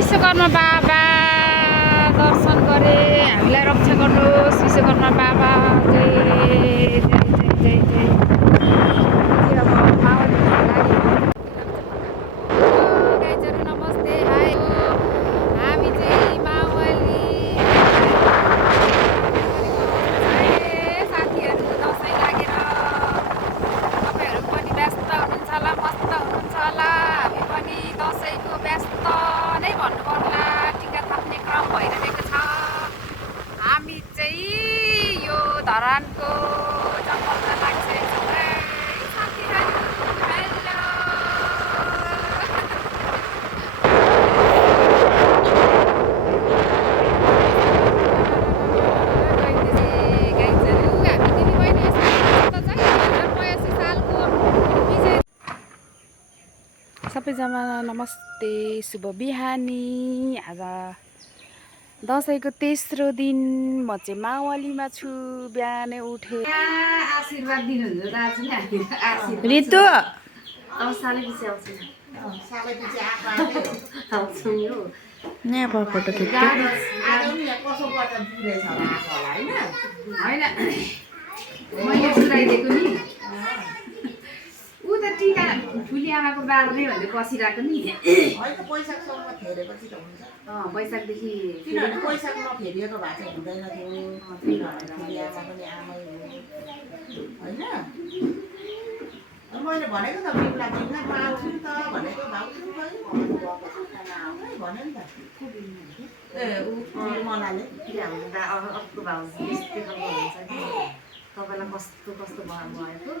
विश्वकर्मा बाबा दर्शन गरे हामीलाई रक्षा गर्नुहोस् विश्वकर्मा बाबा जय जय जय जय जय अब मावलीको लागि गाइजहरु नमस्ते हाय हामी चाहिँ मावली साथीहरु दसैँ लागेर तपाईहरु पनि व्यस्त हुनुहुन्छ होला मस्त हुनुहुन्छ होला हामी पनि दसैँको व्यस्त नै भन्नु पर्ला टीका थाप्ने क्रम भइरहेको छ हामी चाहिँ यो धरानको जङ्गलमा लागिसकेको छौँ है साथीहरु हेलो सबैजना नमस्ते शुभ बिहानी आज दसैँको तेस्रो दिन म चाहिँ मावलीमा छु बिहानै उठे आशीर्वाद दिनुहुन्छ दाजु नि आशीर्वाद रितु अब सालैपछि आउँछु यो यहाँ फोटो खिच्छु हैन मैले पुराइदिएको नि उ त टीका ठुली आमाको बाल नै भन्दै बसिरहेको नि हैन पैसासम्म फेरेपछि त हुन्छ वैशाखदेखि किनभने पैसा नफेरिएको भए चाहिँ हुँदैन थियो ठुली आमा पनि आमै हो हैन मैले भनेको त बिमला बिमला म आउँछु नि त भनेको भाउजू खै भने नि त ए उ मलाले किन हाम्रो अर्को भाउजू यस्तै खालको हुन्छ कि तपाईँलाई कस्तो कस्तो भएको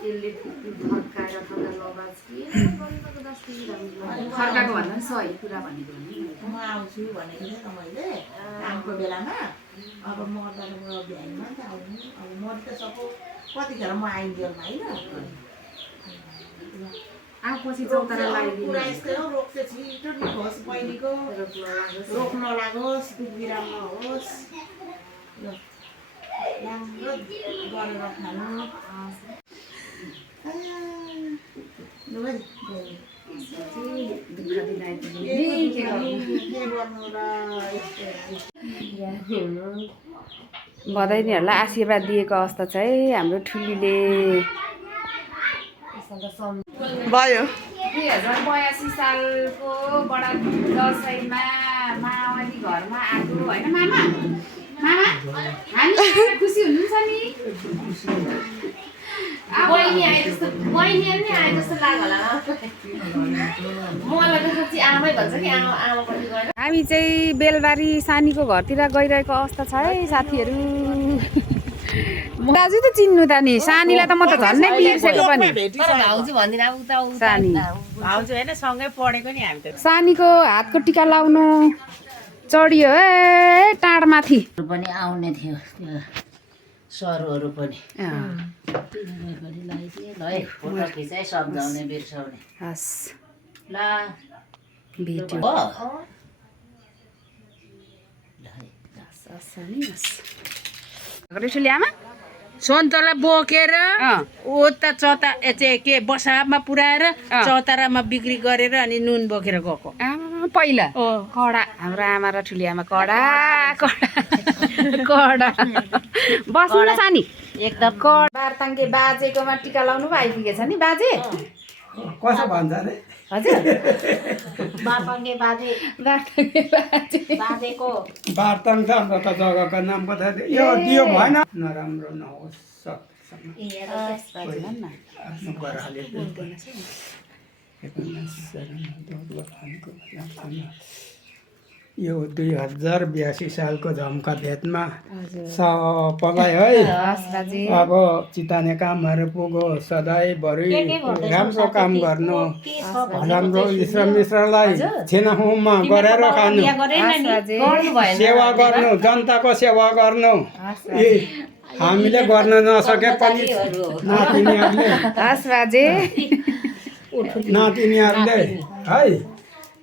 त्यसले फर्काएर लगाज कि फर्काएको भन्दा पनि सही कुरा भनेको नि म आउँछु भनेको थिएँ त मैले कामको बेलामा अब म त भ्याइमा त आउनु अब म त सबै कतिखेर म आइन्जेलमा होइन आएपछि चौतारा लगाइदिनु पुरा यस्तै हो रोग चाहिँ छिटो निकोस् बहिनीको रोग नलागोस् दुख बिराम नहोस् राम्रो गरेर खानु भदैनीहरूलाई आशीर्वाद दिएको अवस्था छ है हाम्रो ठुलीले भयो 2082 सालको बडा दसैँमा मावली घरमा आएको होइन मामा मामा हामी खुसी हुनुहुन्छ नि बहिनी आए जस्तो बहिनी पनि आए जस्तो लाग्यो होला मलाई त सोची आमै भन्छ कि आमा पनि गएर हामी चाहिँ बेलबारी सानीको घरतिर गइरहेको अवस्था छ है साथीहरू दाजु त चिन्नु त नि सानीलाई त म त झन्नै बिर्सेको पनि भाउजू भन्दिन अब उता सानी भाउजू होइन सँगै पढेको नि हामी त सानीको हातको टिका लाउनु चढियो ए टाढमाथि पनि आउने थियो त्यो सरहरू पनि पनि लगाइदिए ल है फोटो खिचाइ सम्झाउने बिर्साउने हस् ला भिडियो हो ठुली आमा सन्तला बोकेर उता चौता चाहिँ के बसामा पुऱ्याएर चौतारामा बिक्री गरेर अनि नुन बोकेर गएको आमा पहिला कडा हाम्रो आमा र ठुली आमा कडा कडा कडा बस्नु न सानी एकदम कड बारताङ्गे बाजेकोमा टिका लाउनु पो आइपुगेछ नि बाजे कसो भन्छ अरे हजुर बापङ्गे बाजे बारताङ्गे बाजे बाजेको वार्ताङ छ अन्त त जग्गाको नाम बताइदियो यो दियो भएन नराम्रो नहोस् आफ्नो गराले यो 2082 सालको झम्का भेटमा सबलाई है अब चिताने कामहरू पुगो सधैँभरि राम्रो काम गर्नु राम्रो ईश्वर मिश्रलाई छिनाहुमा गरेर खानु सेवा गर्नु जनताको सेवा गर्नु हामीले गर्न नसके पनि नातिनीहरूले है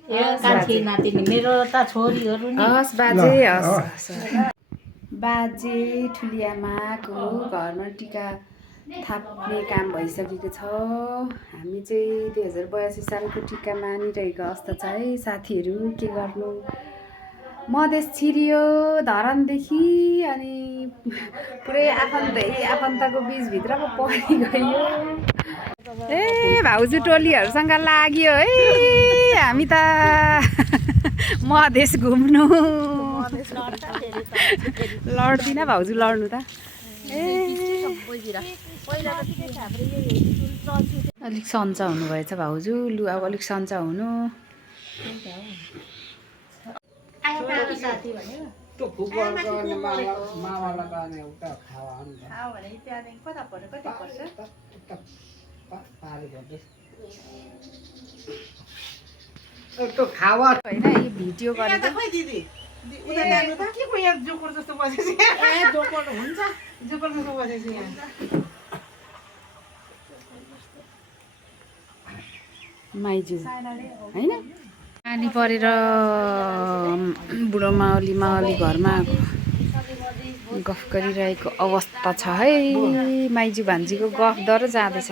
कान्छी नातिनी मेरो त छोरीहरू नि हस् बाजे हस् बाजे ठुली आमाको घरमा टिका थाप्ने काम भइसकेको छ। हामी चाहिँ 2082 सालको टिका मानिरहेको अवस्था छ है साथीहरू। के गर्नु, मधेस छिरियो धरानदेखि अनि पुरै आफन्तको बिचभित्र पो परिगयो। ए भाउजू टोलीहरूसँग लाग्यो है हामी त मधेस घुम्नु। लड्दिन भाउजू लड्नु त। अलिक सन्चा हुनुभएछ भाउजू, लु अब अलिक सन्चा हुनु। त्यो फुकरको अनि मावाला त अनि उता खावा हो नि त। पारी भन्दै त्यो खावा होइन यो भिडियो गरेको खोइ दिदी उता जानु त के को यहाँ जोकर जस्तो बसेछ ए जोकर हुन्छ जोकर जस्तो बसेछ यहाँ माइजू होइन पानी परेर बुढो मावली घरमा गफ गरिरहेको अवस्था छ है। माइजू भान्जीको गफ दर जाँदैछ।